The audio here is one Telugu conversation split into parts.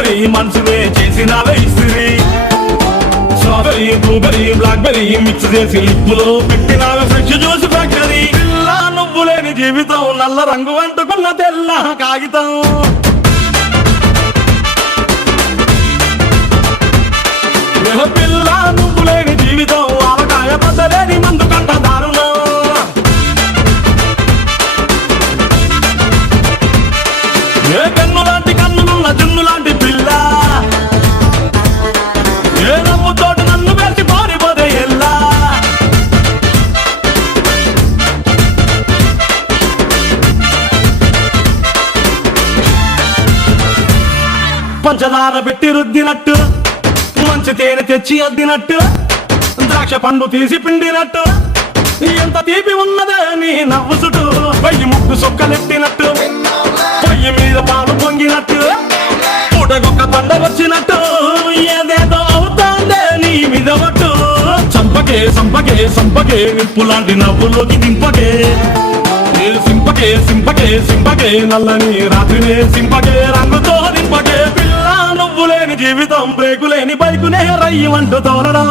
మరి మనసునే చేసినావే ఇస్త్రీ. స్ట్రాబెరీ బ్లూబెరీ బ్లాక్బెరీ మిక్స్ చేసి లిప్పులో పెట్టినావే ఫ్రెష్ జ్యూస్ ఫ్యాక్టరీ. పిల్ల నువ్వు లేని జీవితం నల్ల రంగు అంటుకున్న తెల్ల కాగితం. పిల్ల నువ్వు లేని జీవితం ఆవకాయ పచ్చలేని మందు కంట దారుణం. ఏ కన్ను లాంటి కన్నులున్న జున్ను లాంటి పిల్ల, ఏ నవ్వుతోటి నన్ను వేసి పారిపోతే ఎల్లా. పంచదార పెట్టి రుద్దినట్టు, మంచి తేనె తెచ్చి అద్దినట్టు, ద్రాక్ష పండు తీసి పిండినట్టు, ఎంత తీపి ఉన్నదే నీ నవ్వు చుట్టూ. వెయ్యి ముక్కు సొక్కలెట్టినట్టు, పొయ్యి మీద పాలు పొంగినట్టు, పూటకొక్క పండ వచ్చినట్టు, ఏదేదో అవుతాందే నీ మీద పట్టు. చంపకే సంపకే సంపకే నిప్పు లాంటి నవ్వులోకి దింపకే. సింపకే సింపకే సింపకే నల్లని రాత్రినే సింపకే రంగుతో దింపకే. పిల్ల నువ్వు లేని జీవితం బ్రేకు లేని బైకునే రయ్యమంటూ తోలడా.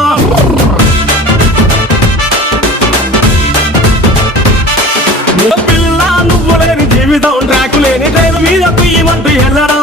పిల్ల నువ్వు లేని జీవితం ట్రాకు లేని ట్రైన్ మీద కుయ్యమంటూ వెళ్ళడం.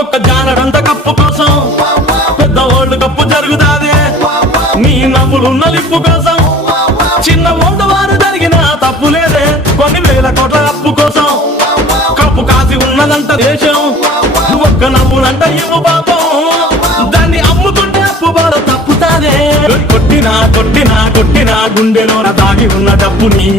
ఒక్క జానడంత కప్పు కోసం పెద్ద ఓల్డ్ కప్పు జరుగుతాదే. నీ నవ్వులున్న లిప్పు కోసం చిన్న ఓల్డ్ వారు జరిగిన తప్పు లేదే. కొన్ని వేల కోట్ల అప్పు కోసం కప్పు కాసి ఉన్నదంట దేశం. ఒక్క నవ్వులంట ఇవ్వు పాపం, దాన్ని అమ్ముకుంటే అప్పు బాధ తప్పుతాదే. కొట్టినా కొట్టినా కొట్టినా గుండెలోన దాగి ఉన్న డబ్బుని